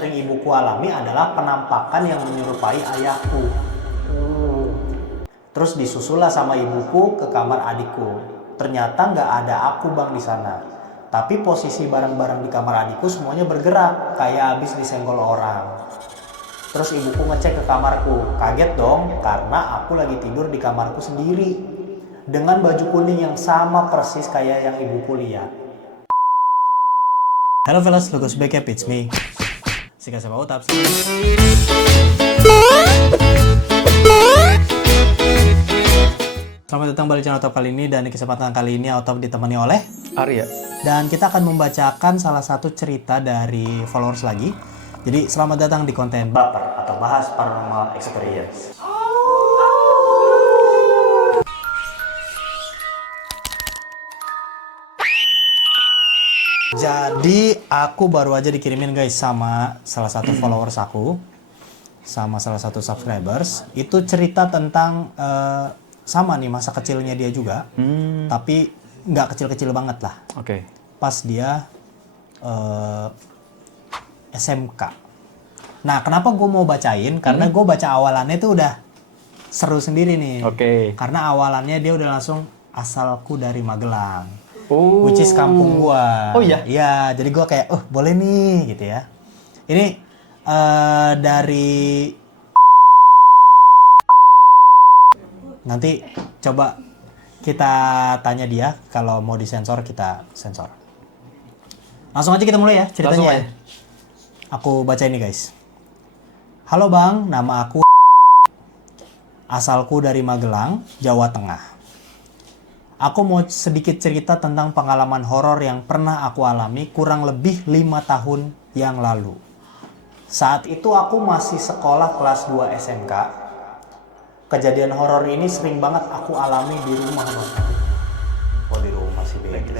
sering ibuku alami adalah penampakan yang menyerupai ayahku. Terus disusullah sama ibuku ke kamar adikku. Ternyata nggak ada aku bang di sana. Tapi posisi barang-barang di kamar adikku semuanya bergerak, kayak habis disenggol orang. Terus ibuku ngecek ke kamarku. Kaget dong, karena aku lagi tidur di kamarku sendiri. Dengan baju kuning yang sama persis kayak yang ibuku lihat. Hello fellas, look who's back up, it's me. Sika Sapa Utap. Selamat datang balik channel Otap kali ini, dan di kesempatan kali ini Otap ditemani oleh Arya. Dan kita akan membacakan salah satu cerita dari followers lagi. Jadi selamat datang di konten Baper atau Bahas Paranormal Experience. Jadi aku baru aja dikirimin guys sama salah satu followers aku, sama salah satu subscribers. Itu cerita tentang sama nih masa kecilnya dia juga, tapi nggak kecil-kecil banget lah. Oke. Pas dia SMK. Nah, kenapa gue mau bacain? Karena gue baca awalannya tuh udah seru sendiri nih. Oke. Karena awalannya dia udah langsung asalku dari Magelang. Oh. Which is kampung gua. Oh iya? Iya, jadi gua kayak, oh boleh nih gitu ya. Ini dari nanti coba kita tanya dia, kalau mau disensor kita sensor. Langsung aja kita mulai ya ceritanya. Langsung aja. Aku baca ini guys. Halo bang, nama aku asalku dari Magelang, Jawa Tengah. Aku mau sedikit cerita tentang pengalaman horor yang pernah aku alami kurang lebih 5 tahun yang lalu. Saat itu aku masih sekolah kelas 2 SMK. Kejadian horor ini sering banget aku alami di rumah. Oh, di rumah sih lagi.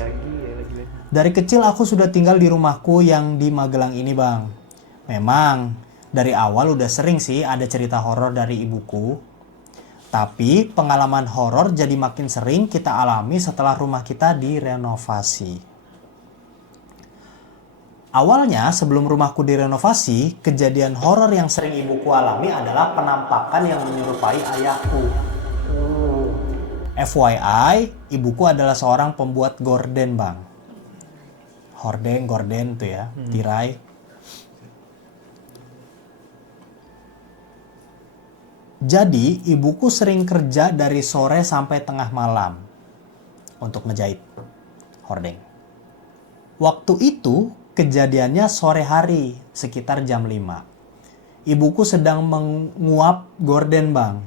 Dari kecil aku sudah tinggal di rumahku yang di Magelang ini bang. Memang dari awal udah sering sih ada cerita horor dari ibuku. Tapi pengalaman horor jadi makin sering kita alami setelah rumah kita direnovasi. Awalnya sebelum rumahku direnovasi, kejadian horor yang sering ibuku alami adalah penampakan yang menyerupai ayahku. FYI, ibuku adalah seorang pembuat gorden bang. Gorden tuh ya, tirai. Jadi, ibuku sering kerja dari sore sampai tengah malam untuk ngejahit hordeng. Waktu itu, kejadiannya sore hari, sekitar jam 5. Ibuku sedang menguap gorden, bang.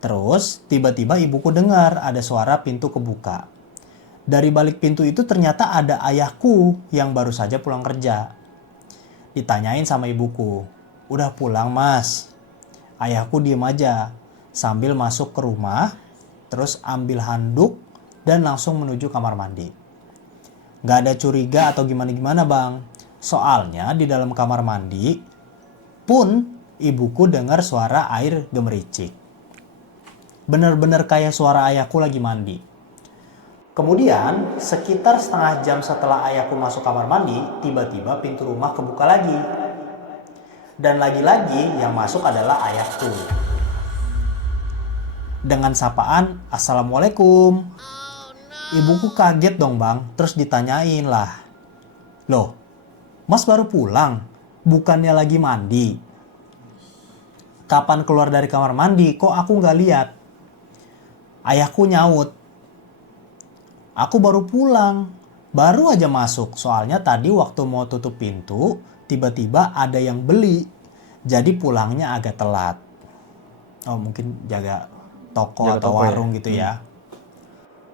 Terus, tiba-tiba ibuku dengar ada suara pintu kebuka. Dari balik pintu itu ternyata ada ayahku yang baru saja pulang kerja. Ditanyain sama ibuku, "Udah pulang, Mas?" Ayahku diem aja sambil masuk ke rumah, terus ambil handuk dan langsung menuju kamar mandi. Gak ada curiga atau gimana-gimana bang. Soalnya di dalam kamar mandi pun ibuku dengar suara air gemericik. Bener-bener kayak suara ayahku lagi mandi. Kemudian sekitar setengah jam setelah ayahku masuk kamar mandi, tiba-tiba pintu rumah kebuka lagi. Dan lagi-lagi yang masuk adalah ayahku. Dengan sapaan, "Assalamualaikum." Ibuku kaget dong bang, terus ditanyain lah. "Loh, Mas baru pulang? Bukannya lagi mandi? Kapan keluar dari kamar mandi? Kok aku nggak lihat?" Ayahku nyaut, "Aku baru pulang. Baru aja masuk, soalnya tadi waktu mau tutup pintu, tiba-tiba ada yang beli, jadi pulangnya agak telat." Oh, mungkin jaga toko atau warung ya? Gitu ya.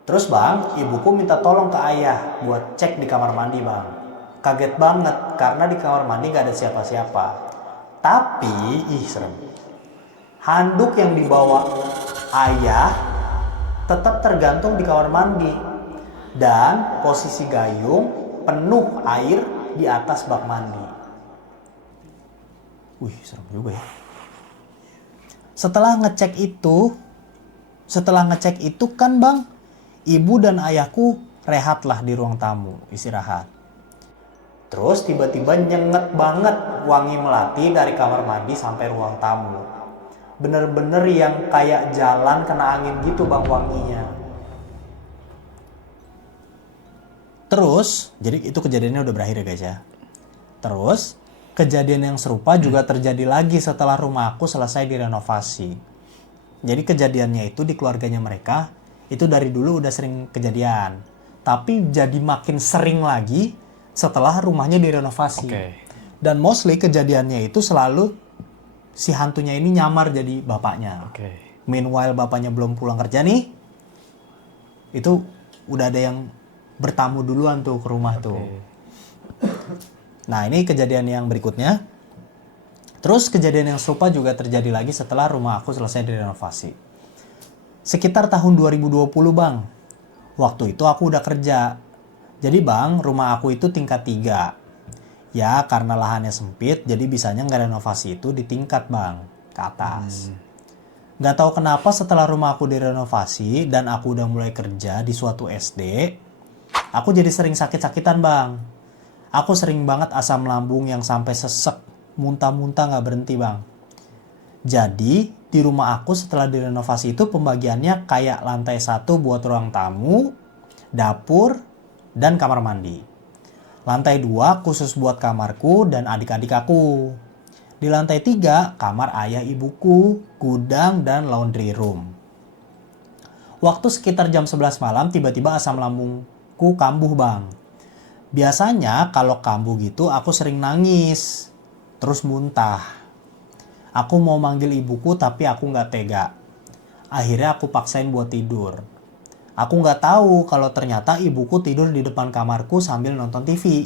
Terus bang, ibuku minta tolong ke ayah buat cek di kamar mandi bang. Kaget banget karena di kamar mandi gak ada siapa-siapa. Tapi, serem. Handuk yang dibawa ayah tetap tergantung di kamar mandi. Dan posisi gayung penuh air di atas bak mandi. Wih, serem juga ya. Setelah ngecek itu kan bang, ibu dan ayahku rehatlah di ruang tamu, istirahat. Terus tiba-tiba nyenget banget wangi melati dari kamar mandi sampai ruang tamu. Bener-bener yang kayak jalan kena angin gitu bang wanginya. Terus, jadi itu kejadiannya udah berakhir ya guys ya. Terus, kejadian yang serupa juga terjadi lagi setelah rumah aku selesai direnovasi. Jadi kejadiannya itu di keluarganya mereka, itu dari dulu udah sering kejadian. Tapi jadi makin sering lagi setelah rumahnya direnovasi. Dan mostly kejadiannya itu selalu si hantunya ini nyamar jadi bapaknya. Meanwhile bapaknya belum pulang kerja nih, itu udah ada yang bertamu duluan tuh ke rumah tuh. Nah ini kejadian yang berikutnya. Terus kejadian yang serupa juga terjadi lagi setelah rumah aku selesai direnovasi. Sekitar tahun 2020 bang. Waktu itu aku udah kerja. Jadi bang, rumah aku itu tingkat 3. Ya karena lahannya sempit, jadi bisanya ngerenovasi itu di tingkat bang, ke atas. Gak tahu kenapa setelah rumah aku direnovasi dan aku udah mulai kerja di suatu SD, aku jadi sering sakit-sakitan bang. Aku sering banget asam lambung yang sampai sesek, muntah-muntah gak berhenti bang. Jadi di rumah aku setelah direnovasi itu pembagiannya kayak lantai 1 buat ruang tamu, dapur, dan kamar mandi. Lantai 2 khusus buat kamarku dan adik-adik aku. Di lantai 3 kamar ayah ibuku, gudang, dan laundry room. Waktu sekitar jam 11 malam tiba-tiba asam lambungku kambuh bang. Biasanya kalau kambuh gitu aku sering nangis, terus muntah. Aku mau manggil ibuku tapi aku nggak tega. Akhirnya aku paksain buat tidur. Aku nggak tahu kalau ternyata ibuku tidur di depan kamarku sambil nonton TV.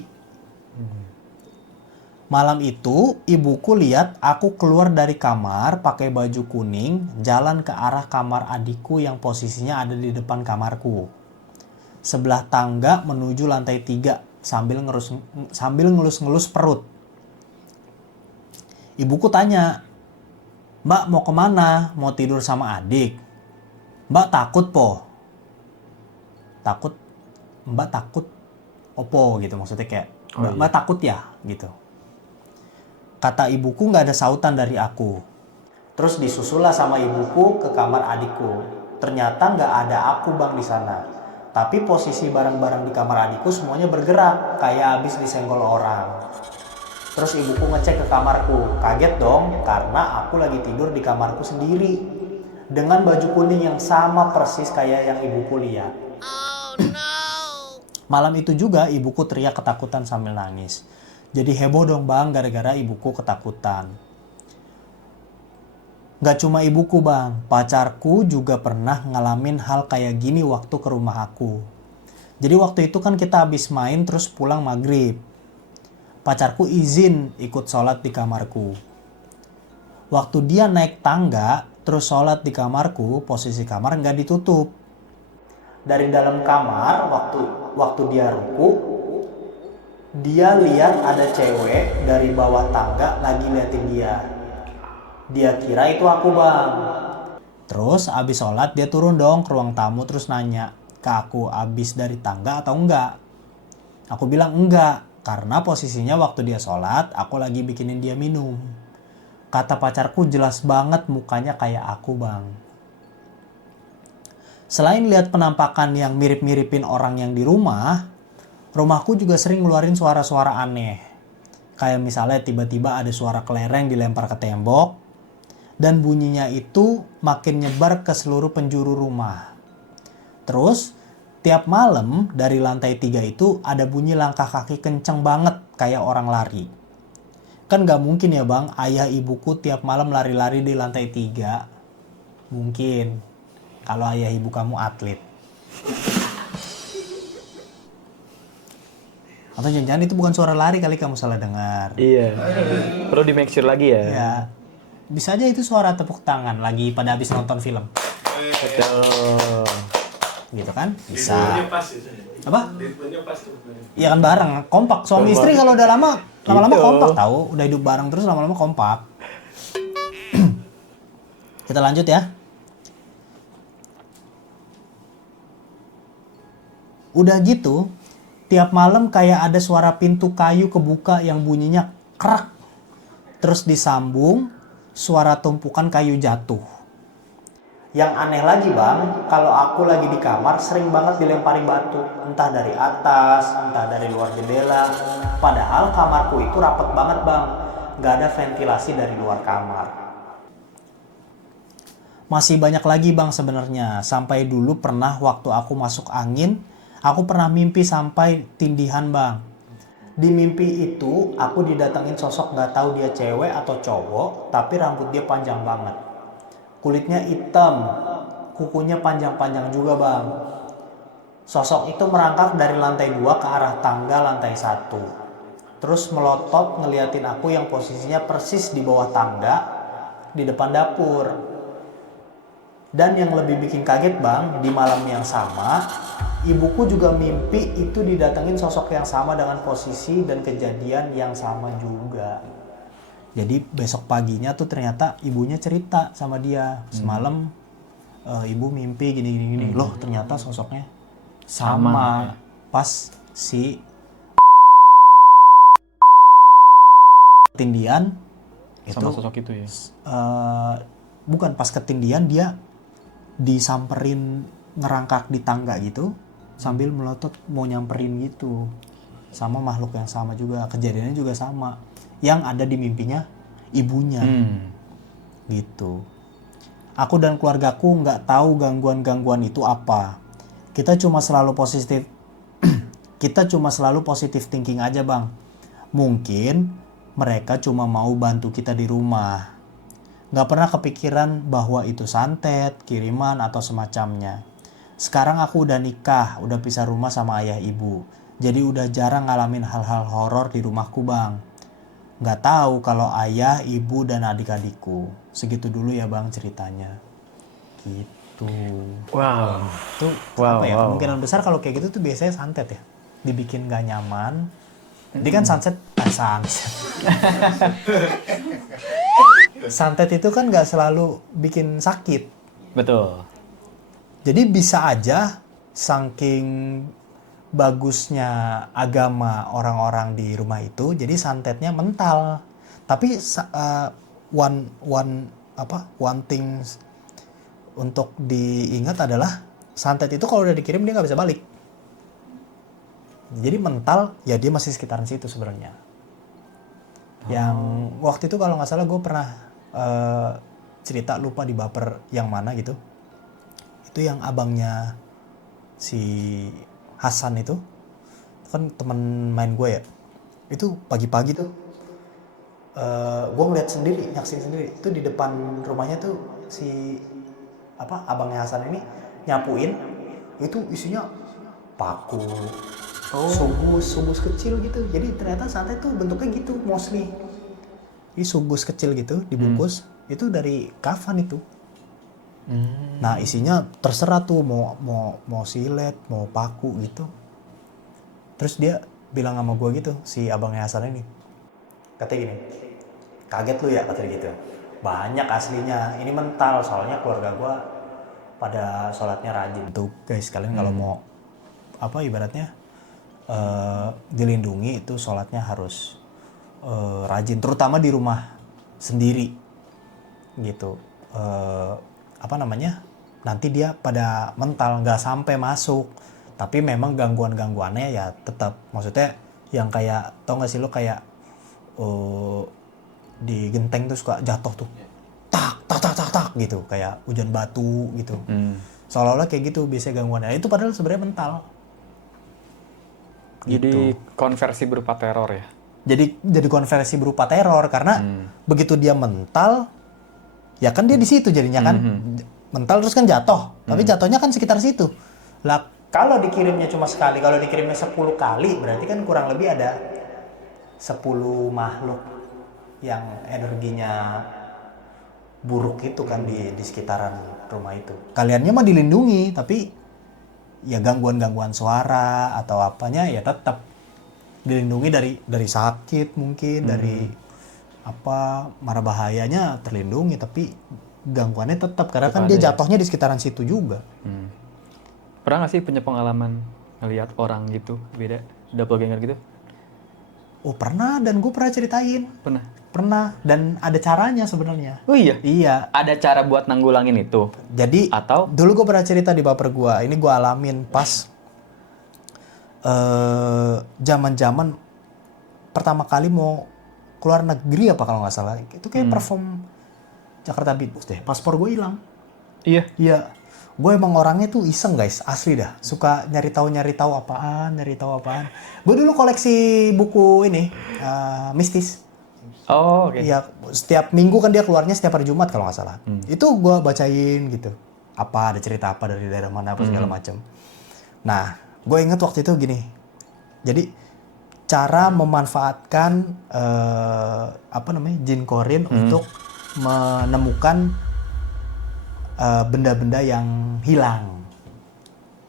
Malam itu ibuku lihat aku keluar dari kamar pakai baju kuning jalan ke arah kamar adikku yang posisinya ada di depan kamarku. Sebelah tangga menuju lantai 3 sambil ngelus-ngelus perut. Ibuku tanya, "Mbak mau kemana? Mau tidur sama adik?" "Mbak takut po." Mbak takut opo gitu, maksudnya kayak mbak takut ya gitu. Kata ibuku nggak ada sautan dari aku. Terus disusullah sama ibuku ke kamar adikku. Ternyata nggak ada aku bang di sana. Tapi posisi barang-barang di kamar adikku semuanya bergerak kayak habis disenggol orang. Terus ibuku ngecek ke kamarku. Kaget dong karena aku lagi tidur di kamarku sendiri dengan baju kuning yang sama persis kayak yang ibuku lihat. Malam itu juga ibuku teriak ketakutan sambil nangis. Jadi heboh dong bang gara-gara ibuku ketakutan. Gak cuma ibuku bang, pacarku juga pernah ngalamin hal kayak gini waktu ke rumah aku. Jadi waktu itu kan kita habis main terus pulang maghrib. Pacarku izin ikut sholat di kamarku. Waktu dia naik tangga terus sholat di kamarku, posisi kamar nggak ditutup. Dari dalam kamar waktu dia ruku, dia lihat ada cewek dari bawah tangga lagi liatin dia. Dia kira itu aku bang. Terus abis sholat dia turun dong ke ruang tamu terus nanya ke aku abis dari tangga atau enggak. Aku bilang enggak karena posisinya waktu dia sholat aku lagi bikinin dia minum. Kata pacarku jelas banget mukanya kayak aku bang. Selain lihat penampakan yang mirip-miripin orang yang di rumah, rumahku juga sering ngeluarin suara-suara aneh. Kayak misalnya tiba-tiba ada suara kelereng dilempar ke tembok, dan bunyinya itu makin nyebar ke seluruh penjuru rumah. Terus, tiap malam dari lantai 3 itu ada bunyi langkah kaki kenceng banget kayak orang lari. Kan gak mungkin ya bang, ayah ibuku tiap malam lari-lari di lantai 3. Mungkin. Kalau ayah ibu kamu atlet. Atau jangan-jangan itu bukan suara lari kali kamu salah dengar. Iya. Perlu di make sure lagi ya. Ya. Bisa aja itu suara tepuk tangan lagi pada habis nonton film. Betul. Gitu kan? Bisa. Pas, Apa? pas. Iya kan bareng, kompak. Suami istri kalau udah lama lama-lama Gitu. kompak tahu. Udah hidup bareng terus lama-lama kompak. Kita lanjut ya. Udah gitu, Tiap malam kayak ada suara pintu kayu kebuka yang bunyinya krak. Terus disambung suara tumpukan kayu jatuh. Yang aneh lagi bang, kalau aku lagi di kamar sering banget dilempari batu. Entah dari atas, entah dari luar jendela. Padahal kamarku itu rapet banget bang. Nggak ada ventilasi dari luar kamar. Masih banyak lagi bang sebenarnya. Sampai dulu pernah waktu aku masuk angin, aku pernah mimpi sampai tindihan bang. Di mimpi itu aku didatengin sosok nggak tahu dia cewek atau cowok, tapi rambut dia panjang banget. Kulitnya hitam, kukunya panjang-panjang juga bang. Sosok itu merangkak dari lantai 2 ke arah tangga lantai 1. Terus melotot ngeliatin aku yang posisinya persis di bawah tangga, di depan dapur. Dan yang lebih bikin kaget bang, di malam yang sama, ibuku juga mimpi itu didatengin sosok yang sama dengan posisi dan kejadian yang sama juga. Jadi besok paginya tuh ternyata ibunya cerita sama dia, semalam ibu mimpi gini. Loh ternyata sosoknya sama. Pas si ketindian Sama itu sosok itu ya. bukan pas ketindian dia disamperin ngerangkak di tangga gitu sambil melotot mau nyamperin gitu sama makhluk yang sama juga, kejadiannya juga sama yang ada di mimpinya ibunya gitu. Aku dan keluargaku nggak tahu gangguan-gangguan itu apa. Kita cuma selalu positif thinking aja bang. Mungkin mereka cuma mau bantu kita di rumah. Nggak pernah kepikiran bahwa itu santet, kiriman, atau semacamnya. Sekarang aku udah nikah, udah pisah rumah sama ayah ibu. Jadi udah jarang ngalamin hal-hal horor di rumahku bang. Nggak tahu kalau ayah, ibu, dan adik-adikku. Segitu dulu ya bang ceritanya. Gitu. Wow. Tuh apa ya, kemungkinan besar kalau kayak gitu tuh biasanya santet ya. Dibikin nggak nyaman. Jadi kan sunset. Santet itu kan nggak selalu bikin sakit. Betul. Jadi bisa aja saking bagusnya agama orang-orang di rumah itu, jadi santetnya mental. Tapi one thing untuk diingat adalah santet itu kalau udah dikirim dia nggak bisa balik. Jadi mental ya dia masih sekitaran situ sebenarnya. Yang waktu itu kalau nggak salah gue pernah cerita, lupa di baper yang mana gitu. Itu yang abangnya si Hasan itu kan teman main gue ya. Itu pagi-pagi tuh gue ngeliat sendiri, nyaksiin sendiri. Itu di depan rumahnya tuh si abangnya Hasan ini nyapuin. Itu isinya paku, sugus kecil gitu. Jadi ternyata santet tuh bentuknya gitu mostly. Ini sugus kecil gitu dibungkus. Itu dari kafan itu. Nah isinya terserah tuh mau silet, mau paku gitu. Terus dia bilang sama gue gitu, si abangnya Hasan ini, katanya gini, kaget lu ya katanya gitu. Banyak aslinya, ini mental soalnya keluarga gue pada sholatnya rajin. Tuh guys, kalian kalau mau ibaratnya dilindungi itu sholatnya harus rajin, terutama di rumah sendiri gitu. Nanti dia pada mental, nggak sampai masuk, tapi memang gangguannya ya tetap, maksudnya yang kayak, tau nggak sih lo kayak di genteng tuh suka jatuh tuh tak gitu, kayak hujan batu gitu. Seolah-olah kayak gitu biasanya gangguannya, itu padahal sebenarnya mental. Jadi konversi berupa teror ya. Jadi konversi berupa teror karena begitu dia mental, ya kan dia di situ jadinya kan. Mental terus kan jatuh, tapi jatuhnya kan sekitar situ. Lah kalau dikirimnya cuma sekali, kalau dikirimnya 10 kali, berarti kan kurang lebih ada 10 makhluk yang energinya buruk itu kan di sekitaran rumah itu. Kaliannya mah dilindungi, tapi ya gangguan-gangguan suara atau apanya ya tetap dilindungi dari sakit mungkin, dari marah bahayanya terlindungi, tapi gangguannya tetap karena kan dia jatuhnya di sekitaran situ juga. Pernah nggak sih punya pengalaman ngelihat orang gitu beda doppelganger gitu? Oh pernah, dan gue pernah ceritain. Pernah. Pernah, dan ada caranya sebenarnya. Oh iya. Iya, Ada cara buat nanggulangin itu? jadi Atau? dulu gue pernah cerita di baper gue. Ini gue alamin pas zaman-zaman pertama kali mau keluar negeri apa kalau nggak salah. Itu kayak perform Jakarta Beat Box deh. Paspor gue hilang. Iya. Iya. Gue emang orangnya tuh iseng guys, asli dah. Suka nyari tahu apaan. Gue dulu koleksi buku ini, mistis. Oh, oke. Iya, setiap minggu kan dia keluarnya setiap hari Jumat kalau nggak salah. Itu gue bacain gitu. Apa, ada cerita apa dari daerah mana, apa segala macam. Nah, gue inget waktu itu gini. Jadi, cara memanfaatkan jin korin untuk menemukan benda-benda yang hilang.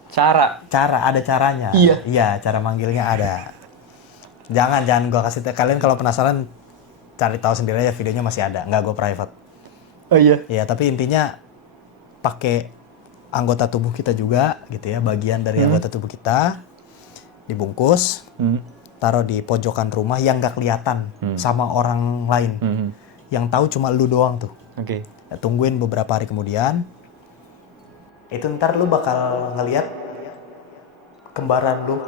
Cara. Ada caranya. Iya, cara manggilnya ada. Jangan gua kasih kalian kalau penasaran cari tahu sendiri aja, videonya masih ada. Nggak, gua private. Oh iya. Iya, tapi intinya pakai anggota tubuh kita juga gitu ya, bagian dari anggota tubuh kita dibungkus, taruh di pojokan rumah yang nggak kelihatan sama orang lain. Yang tahu cuma lu doang tuh. Oke. Tungguin beberapa hari kemudian, itu ntar lu bakal ngelihat kembaran lu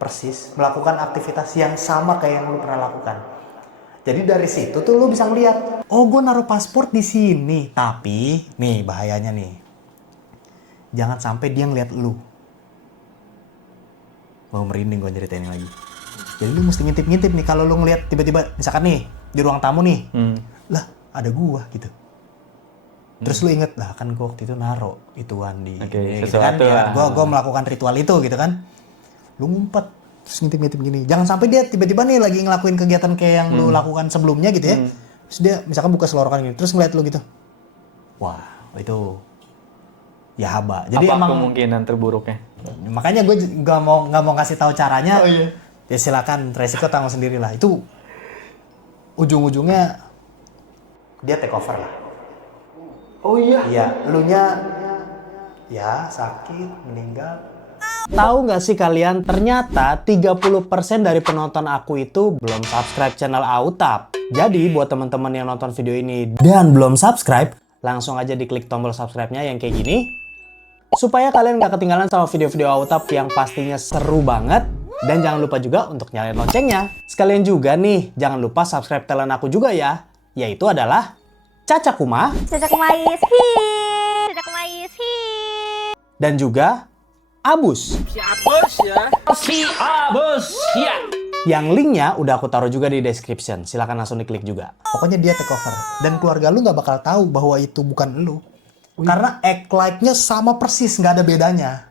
persis melakukan aktivitas yang sama kayak yang lu pernah lakukan. Jadi dari situ tuh lu bisa ngeliat, oh gue naruh paspor di sini. Tapi nih bahayanya nih, jangan sampai dia ngeliat lu. Mau merinding gue ceritain lagi. Jadi lu mesti ngintip-ngintip nih, kalau lu ngeliat tiba-tiba misalkan nih di ruang tamu nih, lah ada gua gitu. Terus lu inget lah kan gua waktu itu naro ituan di gitu kan, ya, gua melakukan ritual itu gitu kan. Lu ngumpet terus ngintip-ngintip gini. Jangan sampai dia tiba-tiba nih lagi ngelakuin kegiatan kayak yang lu lakukan sebelumnya gitu ya. Terus dia misalkan buka selorokan gini, terus ngeliat lu gitu. Wah, itu ya haba. Jadi apa emang kemungkinan terburuknya? makanya gue nggak mau kasih tahu caranya. Ya silakan, resiko tanggung sendiri lah. Itu ujung-ujungnya dia take over lah. Oh iya. Iya, elunya ya sakit, meninggal. Tahu nggak sih kalian, ternyata 30% dari penonton aku itu belum subscribe channel Autap. Jadi buat teman-teman yang nonton video ini dan belum subscribe, langsung aja diklik tombol subscribe-nya yang kayak gini. Supaya kalian nggak ketinggalan sama video-video Autap yang pastinya seru banget. Dan jangan lupa juga untuk nyalain loncengnya. Sekalian juga nih, jangan lupa subscribe talent aku juga ya. Yaitu adalah Caca Kuma. Dan juga Abus. Si Abus, ya. Yang linknya udah aku taruh juga di description. Silahkan langsung diklik juga. Pokoknya dia take over. Dan keluarga lu nggak bakal tahu bahwa itu bukan lu. Karena act like-nya sama persis, nggak ada bedanya.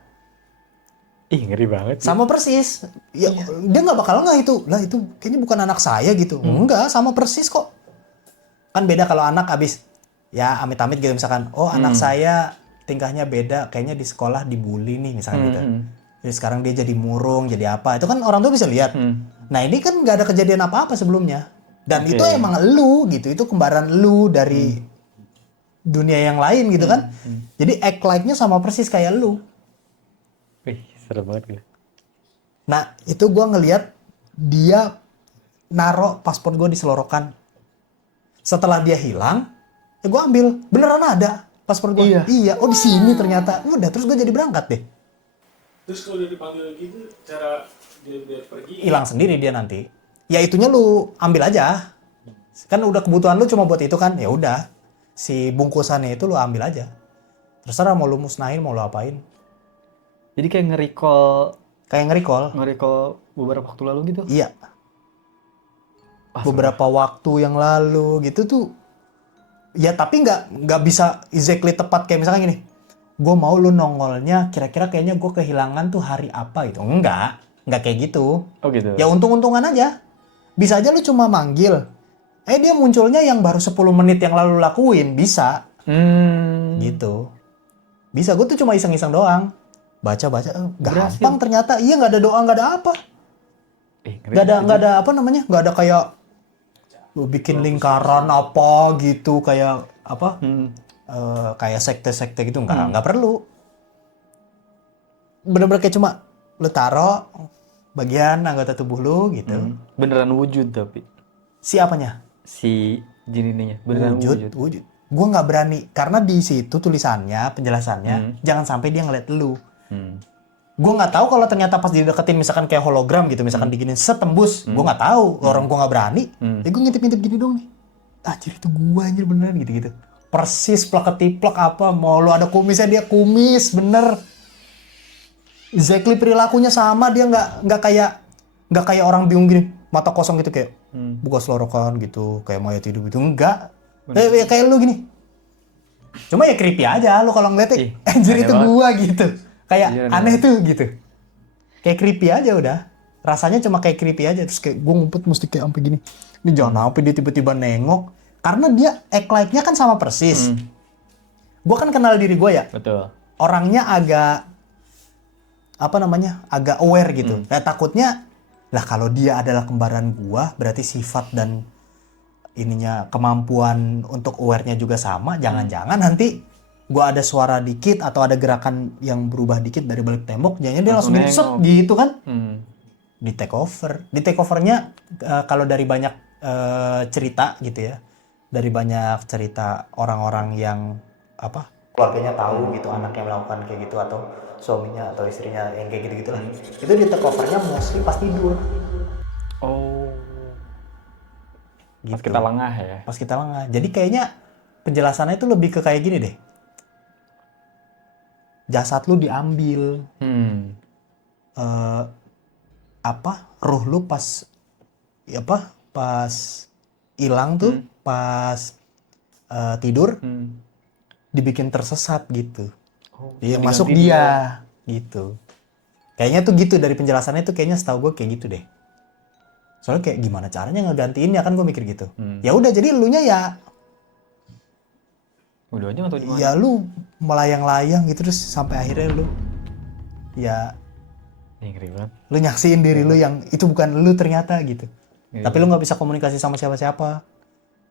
Ih, ngeri banget. Sama persis. Ya, dia nggak bakal nggak itu. Lah itu kayaknya bukan anak saya gitu. Enggak, sama persis kok. Kan beda kalau anak abis, ya amit-amit gitu misalkan, oh anak saya tingkahnya beda, kayaknya di sekolah dibully nih misalkan gitu. Jadi sekarang dia jadi murung, jadi apa. Itu kan orang tua bisa lihat. Nah ini kan nggak ada kejadian apa-apa sebelumnya. Dan itu emang elu gitu. Itu kembaran elu dari dunia yang lain gitu kan. Jadi act like-nya sama persis kayak lu. Wih, seru banget gitu. Nah, itu gue ngelihat dia naro paspor gue di selorokan. Setelah dia hilang, ya gue ambil. Beneran ada paspor gue. Iya. Oh di sini ternyata. Udah, terus gue jadi berangkat deh. Terus kalau dia dipanggil gitu, cara dia biar pergi? Hilang sendiri dia nanti. Ya itunya lu ambil aja. Kan udah kebutuhan lu cuma buat itu kan. Ya udah, si bungkusannya itu lu ambil aja. Terserah mau lu musnahin, mau lu apain. Jadi kayak nge-recall beberapa waktu lalu gitu? Iya. Beberapa waktu yang lalu gitu tuh. Ya tapi nggak bisa exactly tepat kayak misalnya gini. Gue mau lu nongolnya kira-kira kayaknya gue kehilangan tuh hari apa gitu. Enggak kayak gitu. Oh gitu. Ya untung-untungan aja. Bisa aja lu cuma manggil. Dia munculnya yang baru 10 menit yang lalu lakuin. Bisa. Gitu. Bisa, gue tuh cuma iseng-iseng doang. Baca-baca, gampang ternyata. Iya, nggak ada doa, nggak ada apa. Nggak ada apa namanya, nggak ada kayak lu bikin lingkaran apa gitu, kayak apa, kayak sekte-sekte gitu, nggak perlu. bener-bener kayak cuma lu taro bagian anggota tubuh lu gitu. Beneran wujud tapi Si apanya? si jin ininya beneran wujud. Wujud. Gue nggak berani karena di situ tulisannya, penjelasannya jangan sampai dia ngeliat lu. Gue nggak tahu kalau ternyata pas dideketin misalkan kayak hologram gitu, misalkan diginin setembus, gue nggak tahu, orang gue nggak berani. Ya gue ngintip-ngintip gini dong nih. Anjir itu gue anjir beneran gitu-gitu. Persis plek ketiplek apa, mau lu ada kumisnya dia kumis bener. Exactly perilakunya sama, dia nggak kayak orang bingung gini, mata kosong gitu kayak buka selorokan gitu, kayak mayat hidup gitu, enggak. Kayak lu gini. Cuma ya creepy aja lu kalau ngeliatnya, anjir aneh itu banget. gua gitu. Kayak Iya, aneh tuh gitu. Kayak creepy aja udah. Rasanya cuma kayak creepy aja, terus kayak gua ngumpet mesti kayak sampai gini. Ini jangan sampai dia tiba-tiba nengok karena dia act like-nya kan sama persis. Gua kan kenal diri gua ya. Betul. Orangnya agak agak aware gitu. Nah, takutnya lah kalau dia adalah kembaran gua, berarti sifat dan ininya kemampuan untuk aware-nya juga sama. Jangan-jangan nanti gua ada suara dikit atau ada gerakan yang berubah dikit dari balik tembok, jangan dia langsung Langsung set nengok. gitu kan. Hmm. Di take over. Di take overnya kalau dari banyak cerita gitu ya. Dari banyak cerita orang-orang yang keluarganya tahu gitu anaknya melakukan kayak gitu atau suaminya atau istrinya yang kayak gitu-gitu lah. Itu di take overnya mostly pas tidur. Oh. Gitu. Pas kita lengah ya. Pas kita lengah. Jadi kayaknya penjelasannya itu lebih ke kayak gini deh. Jasad lu diambil. Ruh lu pas hilang tuh, pas tidur dibikin tersesat gitu. Dia masuk dia gitu. Kayaknya tuh gitu dari penjelasannya tuh kayaknya setahu gue kayak gitu deh. Soalnya kayak gimana caranya ngegantiinnya kan gue mikir gitu. Ya udah jadi elunya ya Udah aja atau gimana? ya lu melayang-layang gitu terus sampai akhirnya lu ya Ngeri banget. lu nyaksiin diri lu yang itu bukan lu ternyata gitu. Tapi lu nggak bisa komunikasi sama siapa-siapa.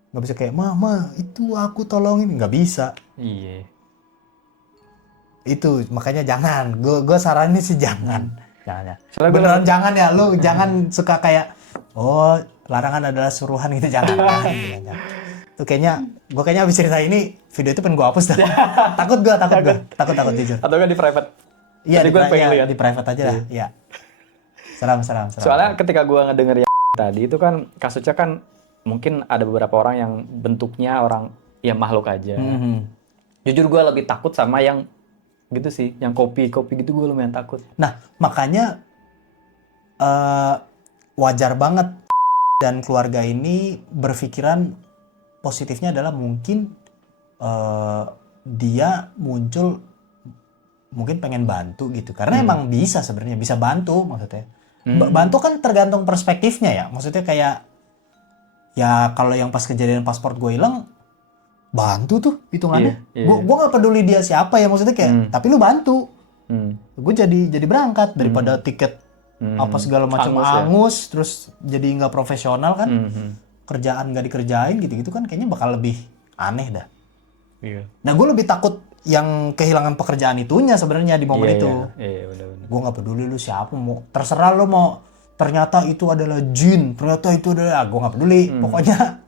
Nggak bisa kayak mama itu aku tolongin, nggak bisa. Iya. Itu makanya jangan. Gue saranin sih jangan. Jangan ya. Soalnya Beneran jangan ya. Lu jangan suka kayak larangan adalah suruhan gitu jangan. Jangan. Tuh gue kayaknya abis cerita ini video itu pengen gue hapus dah. takut takut jujur. Atau kan di private. Iya Tadi gue pengen lihat. di private aja lah. Iya. Seram. Soalnya ketika gue ngedenger yang tadi itu kan kasusnya kan mungkin ada beberapa orang yang bentuknya orang ya makhluk aja. Jujur gue lebih takut sama yang gitu sih, yang kopi gitu gue lumayan takut. Nah makanya wajar banget dan keluarga ini berpikiran positifnya adalah mungkin dia muncul mungkin pengen bantu gitu karena emang bisa sebenarnya bisa bantu maksudnya. Bantu kan tergantung perspektifnya ya, maksudnya kayak ya kalau yang pas kejadian paspor gue hilang bantu tuh hitungannya. Gue nggak peduli dia siapa ya maksudnya kayak tapi lu bantu. Gue jadi berangkat daripada tiket apa segala macam angus terus jadi nggak profesional kan. Kerjaan nggak dikerjain gitu kan kayaknya bakal lebih aneh dah. Iya. Nah gue lebih takut yang kehilangan pekerjaan itunya sebenarnya di momen itu. Iya, benar-benar. Gue nggak peduli lu siapa, mau terserah lu mau ternyata itu adalah jin, ternyata itu adalah gue nggak peduli. Pokoknya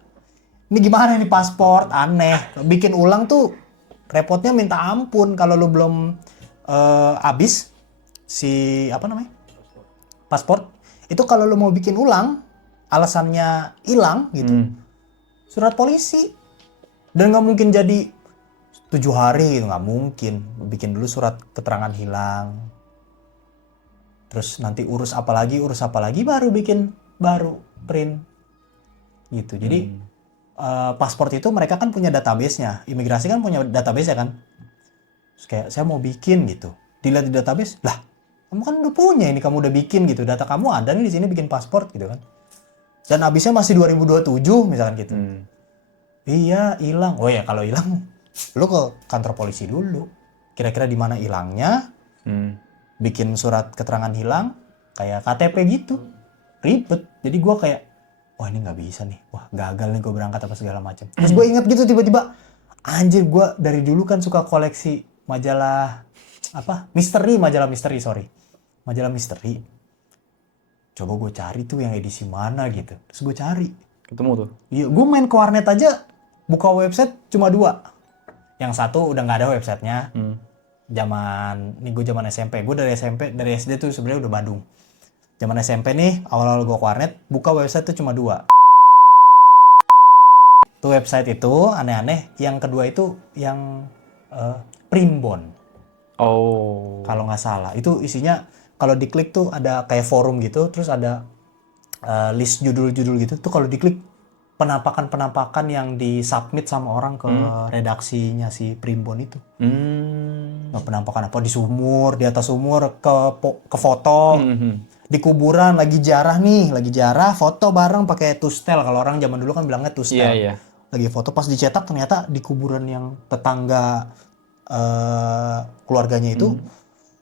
ini gimana nih paspor aneh, bikin ulang tuh repotnya minta ampun kalau lu belum habis si paspor itu kalau lu mau bikin ulang alasannya hilang gitu surat polisi dan nggak mungkin jadi 7 hari gitu, nggak mungkin. Bikin dulu surat keterangan hilang terus nanti urus apa lagi baru bikin print gitu. Jadi paspor itu mereka kan punya database-nya, imigrasi kan punya database ya kan. Terus kayak saya mau bikin gitu, dilihat di database lah kamu kan udah punya ini, kamu udah bikin gitu, data kamu ada nih di sini bikin paspor gitu kan. Dan habisnya masih 2027 misalkan gitu. Iya hilang. Oh ya kalau hilang lu ke kantor polisi dulu. Kira-kira di mana hilangnya? Bikin surat keterangan hilang kayak KTP gitu. Ribet. Jadi gue kayak wah ini nggak bisa nih. Wah gagal nih gue berangkat apa segala macam. Terus gue inget gitu tiba-tiba anjir gue dari dulu kan suka koleksi majalah majalah misteri. Coba gue cari tuh yang edisi mana gitu. Terus gue cari. Ketemu tuh. Iya, gue main ke warnet aja buka website cuma 2. Yang satu udah nggak ada websitenya. Zaman SMP. Gue dari SD tuh sebenarnya udah Bandung. Zaman SMP nih, awal-awal gue ke warnet, buka website tuh cuma 2. Tuh website itu aneh-aneh. Yang kedua itu yang Primbon. Oh. Kalau nggak salah. Itu isinya kalau diklik tuh ada kayak forum gitu, terus ada list judul-judul gitu. Tuh kalau diklik penampakan-penampakan yang disubmit sama orang ke redaksinya si Primbon itu. Nah, penampakan apa di sumur, di atas sumur, ke foto, di kuburan lagi jarah, foto bareng pakai tustel. Kalau orang zaman dulu kan bilangnya tustel. Iya. Lagi foto pas dicetak ternyata di kuburan yang tetangga keluarganya itu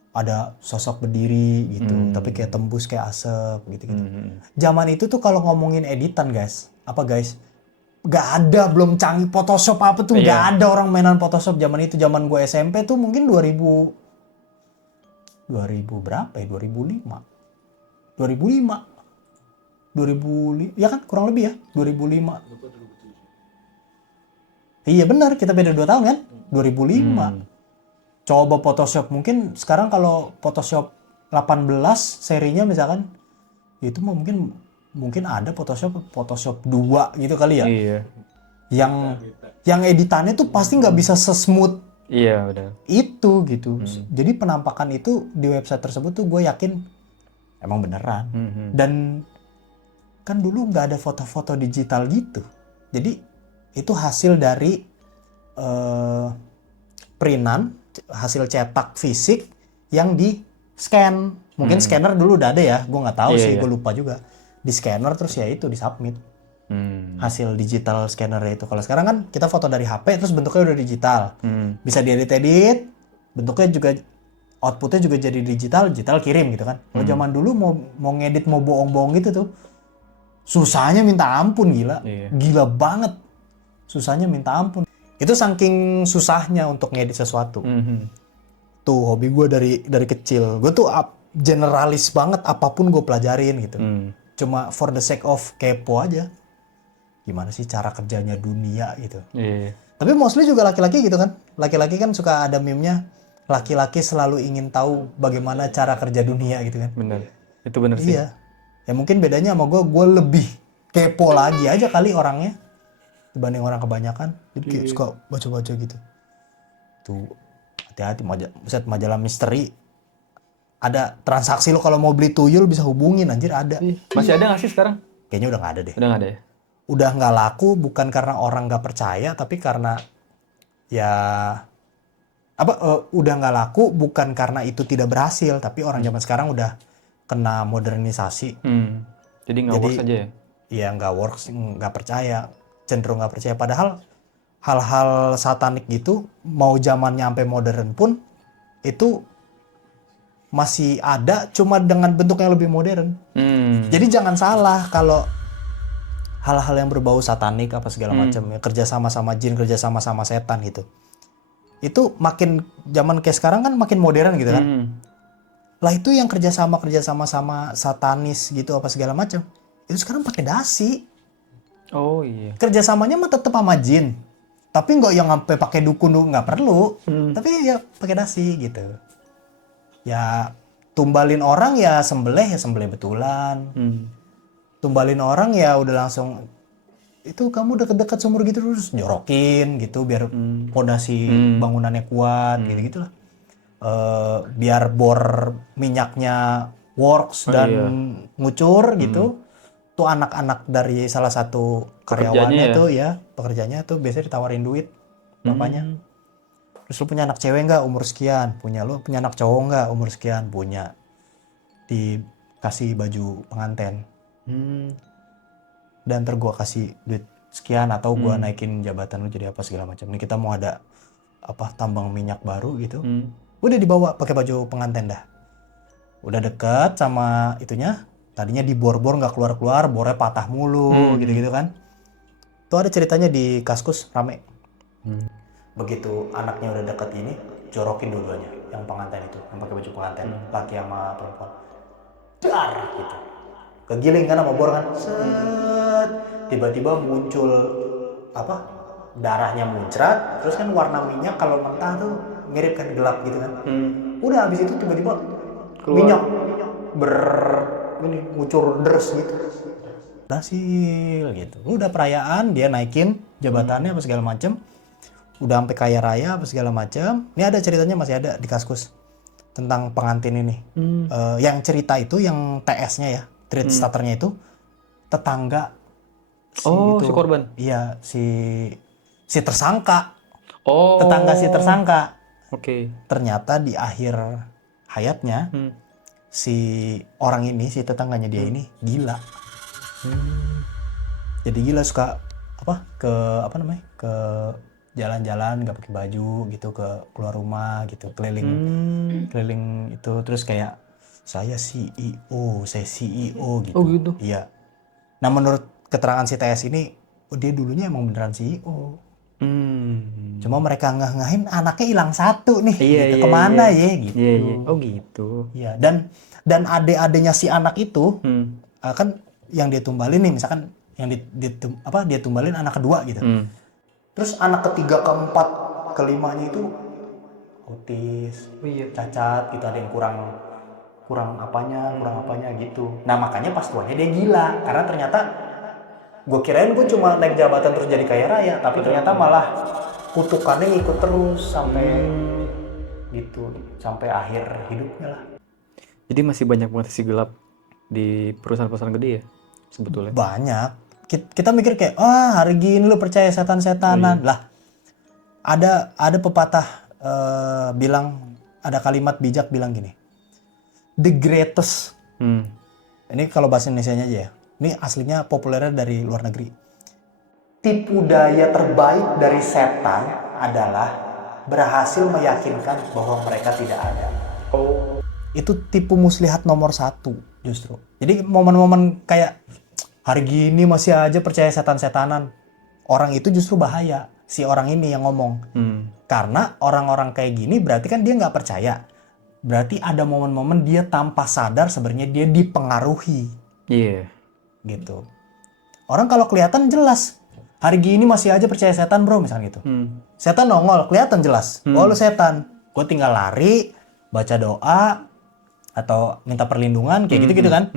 ada sosok berdiri gitu, tapi kayak tembus kayak asap gitu-gitu. Zaman itu tuh kalau ngomongin editan guys, gak ada, belum canggih Photoshop apa tuh, gak ada orang mainan Photoshop zaman itu. Zaman gue SMP tuh mungkin 2000 berapa ya, 2005 ya kan, kurang lebih ya 2005. Iya benar, kita beda 2 tahun kan, 2005. Coba Photoshop, mungkin sekarang kalau Photoshop 18 serinya misalkan, itu mungkin ada Photoshop 2 gitu kali ya. Iya. Yang editannya tuh pasti nggak bisa sesmooth Iya, udah. itu gitu. Jadi penampakan itu di website tersebut tuh gue yakin emang beneran. Dan kan dulu nggak ada foto-foto digital gitu. Jadi itu hasil dari printan, hasil cetak fisik yang di scan. Mungkin scanner dulu udah ada ya, gue nggak tahu sih, gue lupa juga. Di scanner terus ya itu disubmit. Hasil digital scanner itu. Kalau sekarang kan kita foto dari HP terus bentuknya udah digital. Bisa diedit-edit, bentuknya juga, outputnya juga jadi digital kirim gitu kan. Kalau zaman dulu mau ngedit, mau bohong-bohong gitu tuh, susahnya minta ampun, gila. Gila banget. Susahnya minta ampun. Itu saking susahnya untuk ngedit sesuatu. Tuh hobi gue dari kecil. Gue tuh generalis banget, apapun gue pelajarin gitu. Cuma for the sake of kepo aja. Gimana sih cara kerjanya dunia gitu. Tapi mostly juga laki-laki gitu kan. Laki-laki kan suka ada meme-nya, laki-laki selalu ingin tahu bagaimana cara kerja dunia gitu kan. Bener. Itu bener sih. Iya. Ya mungkin bedanya sama gue lebih kepo lagi aja kali orangnya dibanding orang kebanyakan. Jadi kayak suka baca-baca gitu. Tuh hati-hati, majalah misteri. Ada transaksi lo kalau mau beli tuyul bisa hubungin, anjir, ada. Masih ada nggak sih sekarang? Kayaknya udah nggak ada deh. Udah nggak ada ya? Udah nggak laku bukan karena orang nggak percaya, tapi karena ya udah nggak laku bukan karena itu tidak berhasil, tapi orang zaman sekarang udah kena modernisasi. Jadi nggak works aja ya? Iya, nggak works, nggak percaya, cenderung nggak percaya. Padahal hal-hal satanik gitu mau zamannya sampai modern pun itu masih ada, cuma dengan bentuk yang lebih modern. Jadi jangan salah kalau hal-hal yang berbau satanik apa segala macam ya, kerja sama jin, kerja sama setan gitu. Itu makin zaman kayak sekarang kan makin modern gitu kan. Lah itu yang kerja sama sama satanis gitu apa segala macam. Itu sekarang pakai dasi. Oh iya. Kerjasamanya mah tetap sama jin. Tapi nggak yang sampai pakai dukun, nggak perlu. Tapi ya pakai dasi gitu. Ya tumbalin orang ya sembelih betulan. Tumbalin orang ya udah langsung, itu kamu deket-deket sumur gitu terus jorokin gitu biar pondasi bangunannya kuat gitu-gitulah. Biar bor minyaknya works dan ngucur gitu. Tuh anak-anak dari salah satu karyawannya tuh ya, pekerjanya tuh biasanya ditawarin duit bapaknya. Terus lu punya anak cewek nggak umur sekian? Punya. Lu punya anak cowok nggak umur sekian? Punya. Dikasih baju pengantin. Dan ntar gue kasih duit sekian atau gue naikin jabatan lu jadi apa segala macam. Nih kita mau ada tambang minyak baru gitu. Udah dibawa pakai baju pengantin dah. Udah deket sama itunya. Tadinya dibor-bor nggak keluar-keluar, bornya patah mulu gitu-gitu kan. Tuh ada ceritanya di Kaskus rame. Begitu anaknya udah deket ini, jorokin dua-duanya. yang pengantin itu, yang pakai baju pengantin, laki sama perempuan. Darah gitu. Kegiling kan sama bor kan. Set. Tiba-tiba muncul apa? Darahnya muncrat, terus kan warna minyak kalau mentah tuh mirip kan gelap gitu kan. Udah habis itu tiba-tiba minyak ngucur deres gitu. Berhasil gitu. Udah perayaan, dia naikin jabatannya apa segala macem. Udah sampai kaya raya apa segala macem. Ini ada ceritanya, masih ada di Kaskus tentang pengantin ini. Yang cerita itu yang TS-nya ya, treat starternya itu tetangga si korban. Iya, si tersangka. Oh. Tetangga si tersangka. Oke. Ternyata di akhir hayatnya si orang ini, si tetangganya dia ini gila. Jadi gila, suka ke jalan-jalan nggak pakai baju gitu, ke keluar rumah gitu, keliling itu, terus kayak saya CEO gitu. Oh gitu. Iya. Nah menurut keterangan si TS ini, dia dulunya emang beneran CEO. Cuma mereka ngeh-ngehin anaknya hilang satu nih, gitu. Kemana ya gitu. Iya. Oh gitu. Iya, dan adik-adiknya si anak itu kan yang dia tumbalin nih, misalkan yang dia tumbalin anak kedua gitu. Terus anak ketiga, keempat, kelimanya itu autis, cacat gitu, ada yang kurang apanya gitu. Nah makanya pas tuanya dia gila, karena ternyata gue kirain gue cuma naik jabatan terus jadi kaya raya, tapi ternyata malah kutukannya ngikut terus sampai gitu, sampai akhir hidupnya lah. Jadi masih banyak banget sisi gelap di perusahaan-perusahaan gede ya sebetulnya. Banyak. Kita mikir kayak, hari gini lu percaya setan-setanan. Lah, ada pepatah bilang, ada kalimat bijak bilang gini, the greatest. Ini kalau bahasa Indonesianya aja ya. Ini aslinya populernya dari luar negeri. Tipu daya terbaik dari setan adalah berhasil meyakinkan bahwa mereka tidak ada. Oh. Itu tipu muslihat nomor 1 justru. Jadi momen-momen kayak hari gini masih aja percaya setan-setanan. Orang itu justru bahaya. Si orang ini yang ngomong. Karena orang-orang kayak gini berarti kan dia nggak percaya. Berarti ada momen-momen dia tanpa sadar sebenarnya dia dipengaruhi. Iya. Gitu. Orang kalau kelihatan jelas. Hari gini masih aja percaya setan bro, misalnya gitu. Setan nongol, kelihatan jelas. Oh lu setan. Gue tinggal lari, baca doa, atau minta perlindungan, kayak gitu-gitu kan.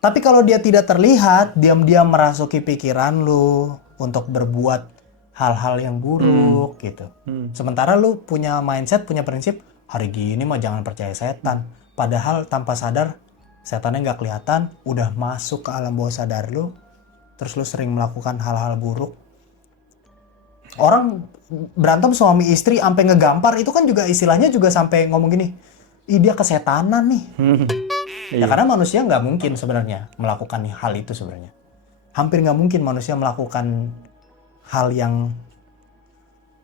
Tapi kalau dia tidak terlihat, diam-diam merasuki pikiran lu untuk berbuat hal-hal yang buruk gitu. Sementara lu punya mindset, punya prinsip, hari gini mah jangan percaya setan. Padahal tanpa sadar, setannya nggak kelihatan, udah masuk ke alam bawah sadar lu, terus lu sering melakukan hal-hal buruk. Orang berantem suami istri sampai ngegampar, itu kan juga istilahnya juga sampai ngomong gini, ih dia kesetanan nih. Ya karena manusia nggak mungkin sebenarnya melakukan hal itu sebenarnya. Hampir nggak mungkin manusia melakukan hal yang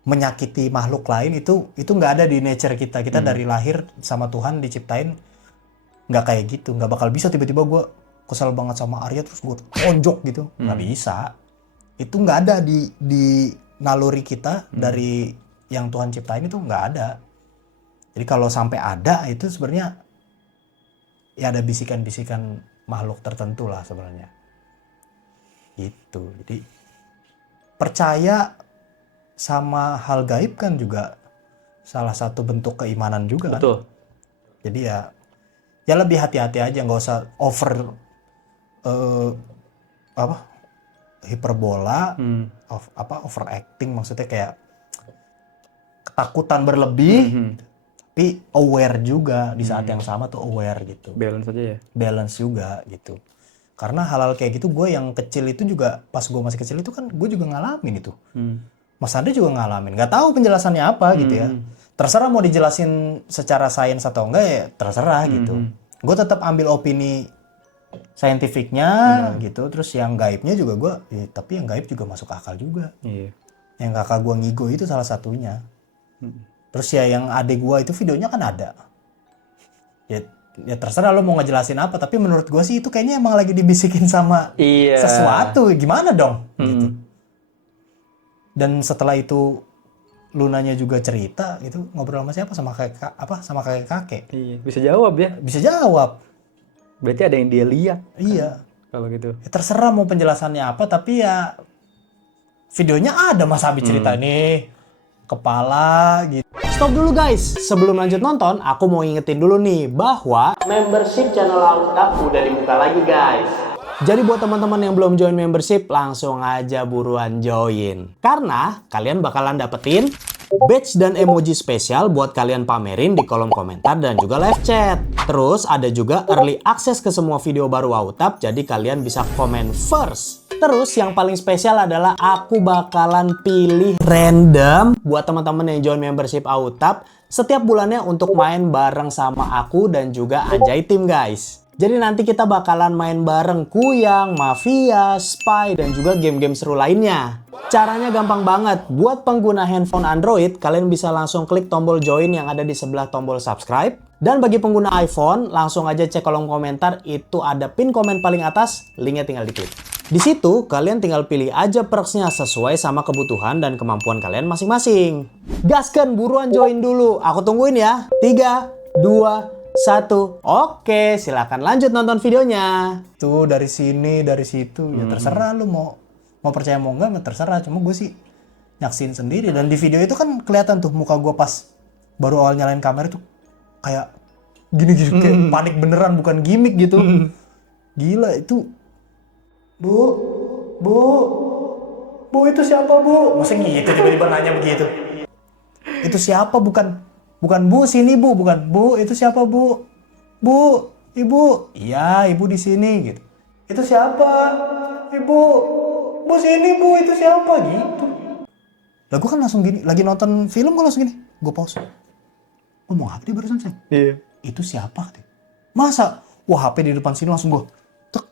menyakiti makhluk lain, itu nggak ada di nature kita. Kita dari lahir sama Tuhan diciptain nggak kayak gitu, nggak bakal bisa tiba-tiba gue kesel banget sama Arya terus gue tonjok gitu, nggak bisa. Itu nggak ada di naluri kita dari yang Tuhan ciptain, itu nggak ada. Jadi kalau sampai ada itu sebenarnya ya ada bisikan-bisikan makhluk tertentu lah sebenarnya. Gitu. Jadi percaya sama hal gaib kan juga salah satu bentuk keimanan juga kan. Betul. Jadi ya lebih hati-hati aja, nggak usah hiperbola, overacting, maksudnya kayak ketakutan berlebih, tapi aware juga di saat yang sama tuh aware gitu. Balance aja ya. Balance juga gitu. Karena hal-hal kayak gitu gue yang kecil itu juga pas gue masih kecil itu kan gue juga ngalamin itu. Mas Andre juga ngalamin. Nggak tahu penjelasannya apa gitu ya. Terserah mau dijelasin secara sains atau enggak ya terserah gitu. Gue tetap ambil opini saintifiknya gitu. Terus yang gaibnya juga gue, tapi yang gaib juga masuk akal juga. Iya. Yang kakak gue ngigo itu salah satunya. Terus ya yang adik gue itu videonya kan ada. Ya terserah lo mau ngejelasin apa, tapi menurut gue sih itu kayaknya emang lagi dibisikin sama sesuatu. Gimana dong? Gitu. Dan setelah itu Lunanya juga cerita gitu, ngobrol sama siapa, sama kakek. Iya, bisa jawab ya. Bisa jawab. Berarti ada yang dia lihat. Iya. Kalau gitu. Ya, terserah mau penjelasannya apa, tapi ya videonya ada Mas Abi cerita nih kepala gitu. Stop dulu guys, sebelum lanjut nonton, aku mau ingetin dulu nih bahwa membership channel Autab udah dibuka lagi guys. Jadi buat teman-teman yang belum join membership, langsung aja buruan join. Karena kalian bakalan dapetin badge dan emoji spesial buat kalian pamerin di kolom komentar dan juga live chat. Terus ada juga early access ke semua video baru Autab, jadi kalian bisa komen first. Terus yang paling spesial adalah aku bakalan pilih random buat teman-teman yang join membership Autab setiap bulannya untuk main bareng sama aku dan juga Anjay Team guys. Jadi nanti kita bakalan main bareng Kuyang, Mafia, Spy, dan juga game-game seru lainnya. Caranya gampang banget. Buat pengguna handphone Android, kalian bisa langsung klik tombol join yang ada di sebelah tombol subscribe. Dan bagi pengguna iPhone, langsung aja cek kolom komentar, itu ada pin komen paling atas, linknya tinggal diklik. Di situ, kalian tinggal pilih aja perksnya sesuai sama kebutuhan dan kemampuan kalian masing-masing. Gaskan, buruan join dulu. Aku tungguin ya. 3, 2, 1. Oke, silakan lanjut nonton videonya. Tuh dari sini, dari situ. Ya terserah lu mau percaya mau enggak, terserah. Cuma gue sih nyaksin sendiri. Dan di video itu kan kelihatan tuh muka gue pas baru awal nyalain kamera tuh kayak gini-gini, kayak panik beneran, bukan gimmick gitu. Gila itu. Bu itu siapa bu? Maksudnya gitu tiba-tiba nanya begitu. Itu siapa, bukan bu, sini bu, bukan bu, itu siapa bu? Bu, ibu. Iya, ibu di sini gitu. Itu siapa? Ibu. Bu sini bu, itu siapa gitu. Lah gue kan langsung gini, lagi nonton film gue langsung gini. Gue pause. Ngomong apa dia barusan sih? Iya. Itu siapa? Masa? Wah, HP di depan sini langsung gue. Tek.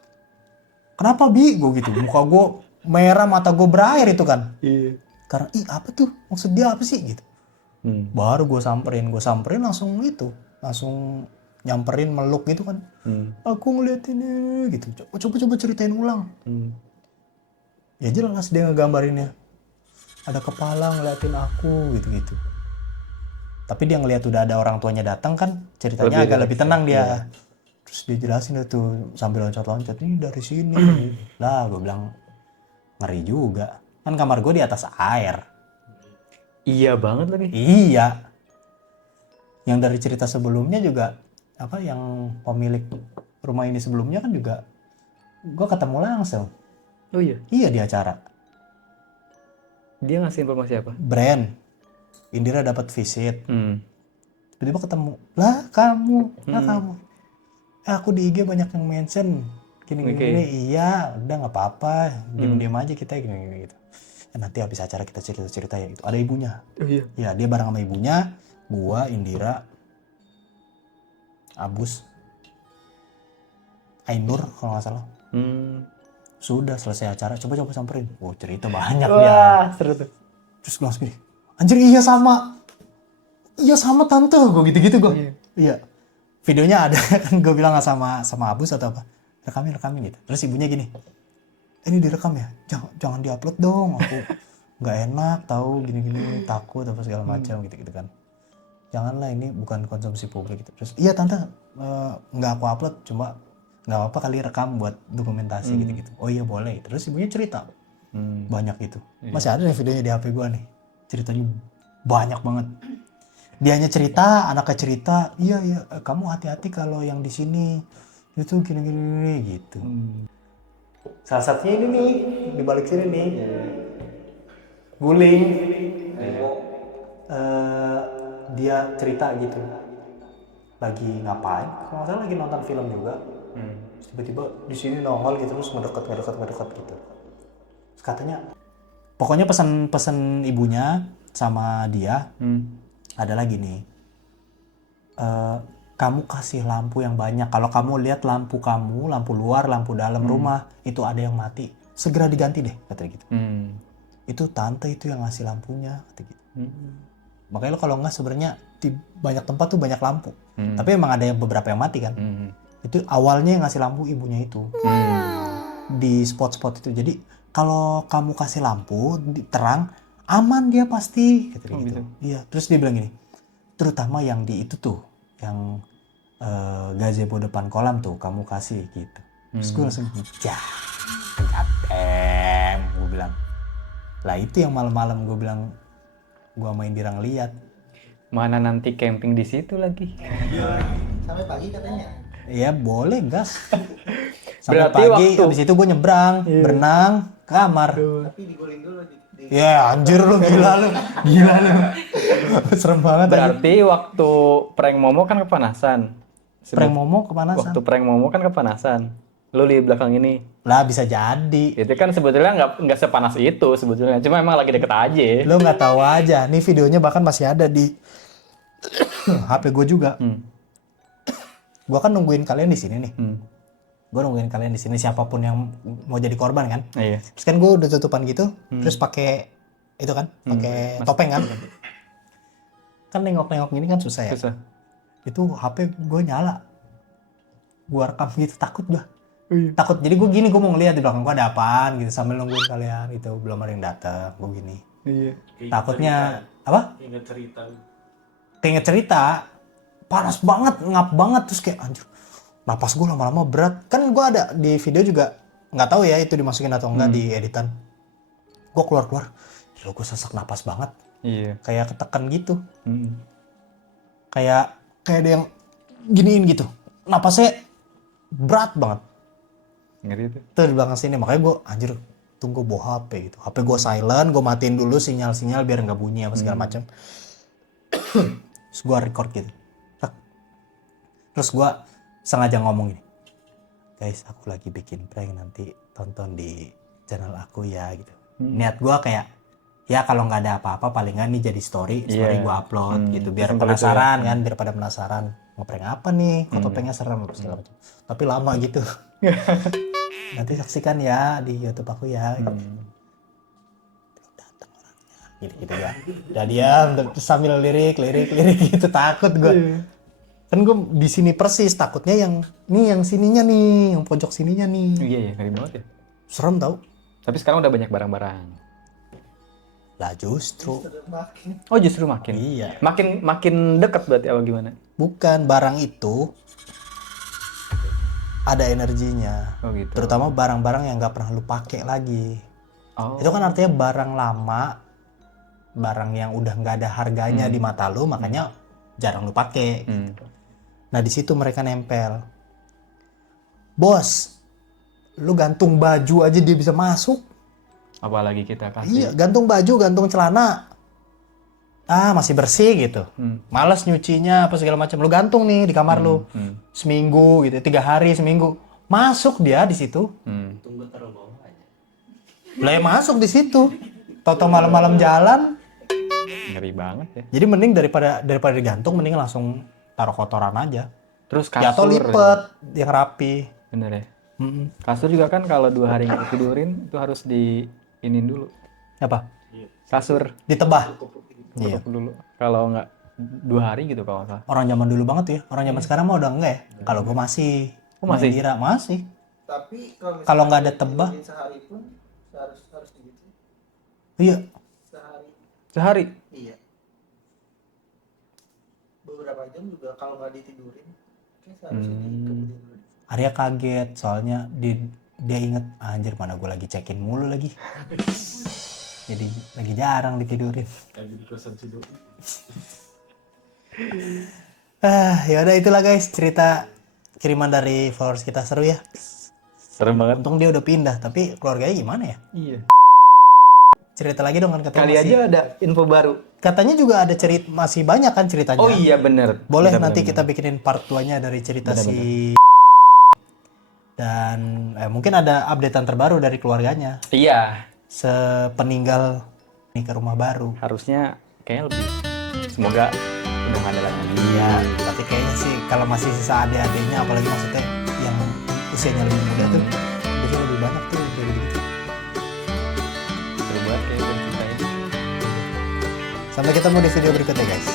Kenapa bi? Gue gitu. Muka gue merah, mata gue berair itu kan. Iya. Karena apa tuh? Maksud dia apa sih gitu. Baru gue samperin langsung itu, langsung nyamperin, meluk gitu kan. Aku ngeliat ini gitu, coba ceritain ulang. Ya jelas dia ngegambarinnya, ada kepala ngeliatin aku gitu. Tapi dia ngeliat udah ada orang tuanya datang kan, ceritanya agak lebih tenang dia. Iya. Terus dia jelasin itu sambil loncat-loncat, ini dari sini. Lah gue bilang ngeri juga, kan kamar gue di atas air. Iya banget lagi. Iya. Yang dari cerita sebelumnya juga, apa yang pemilik rumah ini sebelumnya kan juga, gue ketemu langsung. Oh iya? Iya di acara. Dia ngasih informasi apa? Brand. Indira dapat visit. Tiba-tiba ketemu. Lah kamu. Aku di IG banyak yang mention. Gini. Iya, udah gak apa-apa. Diam-diam aja kita gini gitu. Nanti habis acara kita cerita ya itu. Ada ibunya. Oh iya. Ya dia bareng sama ibunya, gua, Indira, Abus, Ainur kalau nggak salah. Sudah selesai acara, coba samperin. Wow, cerita banyak dia. Wah, seru tuh. Terus gue langsung gini, anjir iya sama tante, gue gitu gue. Iya. Videonya ada kan, gue bilang nggak sama Abus atau apa. Rekamin gitu. Terus ibunya gini. Ini direkam ya, jangan diupload dong, aku nggak enak tahu gini takut apa segala macam gitu kan. Janganlah, ini bukan konsumsi publik gitu. Terus iya tante, nggak aku upload, cuma nggak apa-apa kali rekam buat dokumentasi gitu. Oh iya boleh. Terus ibunya cerita banyak gitu. Masih ada nih videonya di HP gue nih, ceritanya banyak banget. Dianya cerita, anaknya cerita, iya kamu hati-hati kalau yang di sini itu gini gitu. Salah satunya ini nih, di balik sini nih. Guling. Dia cerita gitu. Lagi ngapain? Kalau nggak salah lagi nonton film juga. Terus tiba-tiba di sini nongol gitu, terus ngedekat gitu. Terus katanya, pokoknya pesan ibunya sama dia adalah gini. Kamu kasih lampu yang banyak. Kalau kamu lihat lampu kamu, lampu luar, lampu dalam rumah, itu ada yang mati, segera diganti deh, katanya gitu. Itu tante itu yang ngasih lampunya, kata gitu. Makanya lo kalau nggak sebenarnya di banyak tempat tuh banyak lampu. Tapi emang ada beberapa yang mati kan. Itu awalnya yang ngasih lampu ibunya itu. Di spot-spot itu. Jadi kalau kamu kasih lampu terang, aman dia pasti kata dia Oh, gitu. gitu. Iya, terus dia bilang gini, terutama yang di itu tuh, yang gazebo depan kolam tuh kamu kasih gitu. Terus gue langsung jah, goddamn, gue bilang. Lah itu yang malam-malam gue bilang gue main Indira ngeliat. Mana nanti camping di situ lagi. Sampai pagi katanya. Iya boleh gas. Sampai Berarti pagi, waktu- habis itu gue nyebrang, berenang, ke kamar. Tapi digolin dulu di Ya anjir lu gila lu. Gila lu. Serem banget anjir. Berarti waktu prank Momo kan kepanasan. Prank Momo kepanasan. Waktu prank Momo kan kepanasan. Lu di belakang ini. Lah bisa jadi. Itu kan sebetulnya nggak sepanas itu sebetulnya. Cuma emang lagi deket aja. Lu nggak tahu aja. Nih videonya bahkan masih ada di HP gue juga. Gue kan nungguin kalian di sini nih. Gue nungguin kalian di sini siapapun yang mau jadi korban kan. Iya. Terus kan gue udah tutupan gitu, terus pakai itu kan, pakai topeng kan. Kan nengok-nengok gini kan susah ya. Susah. Itu HP gue nyala. Gue rekam gitu, takut gue. Takut. Jadi gue gini, gue mau ngeliat di belakang gue ada apaan gitu sambil nungguin kalian gitu. Belum ada yang datang, gue gini. Iya. Takutnya apa? Ingat cerita. Keinget cerita, panas banget, ngap banget, terus kayak anjir. Napas gue lama-lama berat. Kan gue ada di video juga, nggak tahu ya itu dimasukin atau enggak di editan. Gue keluar-keluar, gila gue sesak napas banget. Iya. Kayak ketekan gitu. Kayak ada yang giniin gitu. Napasnya berat banget. Ngeri itu. Tuh di belakang sini, makanya gue anjir tunggu bawa HP gitu. HP gue silent, gue matiin dulu sinyal-sinyal biar nggak bunyi apa segala macam. Terus gue record gitu. Terus gue sengaja ngomong gini, guys aku lagi bikin prank, nanti tonton di channel aku ya gitu. Niat gue kayak ya kalau nggak ada apa-apa palingan nih jadi story Iya. gue upload gitu biar Simple itu penasaran kan, biar pada penasaran ngeprank apa nih, kok topengnya serem apa segala macam. Tapi lama gitu. Nanti saksikan ya di YouTube aku ya. Gitu. Datang orangnya, gitu ya. Udah diam sambil lirik gitu, takut gue. Kan gue di sini persis, takutnya yang sininya nih, yang pojok sininya nih. Iya, ngeri banget ya. Serem tau. Tapi sekarang udah banyak barang-barang. Lah justru. Oh, justru makin. Iya. Makin dekat berarti apa gimana? Bukan, barang itu ada energinya. Oh gitu. Terutama barang-barang yang nggak pernah lu pakai lagi. Oh. Itu kan artinya barang lama, barang yang udah nggak ada harganya di mata lu, makanya jarang lu pakai. Nah di situ mereka nempel. Bos, lu gantung baju aja dia bisa masuk. Apalagi kita kasih. Iya, gantung baju, gantung celana. Ah, masih bersih gitu. Males nyucinya apa segala macam. Lu gantung nih di kamar lu. Seminggu gitu, 3 hari seminggu. Masuk dia di situ. Tunggu taruh bawah aja. Lah ya masuk di situ. Toto malam-malam jalan. Ngeri banget ya. Jadi mending daripada digantung, mending langsung taruh kotoran aja. Terus Ya atau kasur. lipet yang rapi. Bener ya. Kasur juga kan kalau 2 hari nggak tidurin itu harus diinin dulu. Apa? Kasur Ditebah. Iya. tutup dulu. Kalau nggak 2 hari gitu kalau nggak salah. Orang zaman dulu banget tuh ya. Orang zaman sekarang mah udah enggak ya. Kalau gue masih. Oh, masih? Indira masih. Tapi Kalau nggak ada tebah. sehari pun harus gitu. Iya. Sehari. Sehari. Iya. Beberapa jam juga kalau nggak ditidurin, kayak seharusnya ditidurin. Arya kaget soalnya dia inget anjir mana gue lagi check-in mulu lagi. Jadi lagi jarang ditidurin. Lagi di kosan si Doi. Ya udah itulah guys cerita kiriman dari followers kita, seru ya. Serem banget. Untung dia udah pindah, tapi keluarganya gimana ya? Iya. Cerita lagi dong kan katanya Kali masih, aja ada info baru. katanya juga ada cerita, masih banyak kan ceritanya. Oh iya bener. Boleh Bener, nanti bener, kita bikinin part 2-nya dari cerita Bener, si dan mungkin ada updatean terbaru dari keluarganya Iya. sepeninggal nih ke rumah baru. Harusnya kayaknya lebih. Semoga udah nggak ada lagi. Iya, tapi kayaknya sih kalau masih sisa adik-adiknya, apalagi maksudnya yang usianya lebih muda tuh, biasanya lebih banyak tuh kayak gitu. Seru banget kayak cerita ini. Sampai ketemu di video berikutnya guys.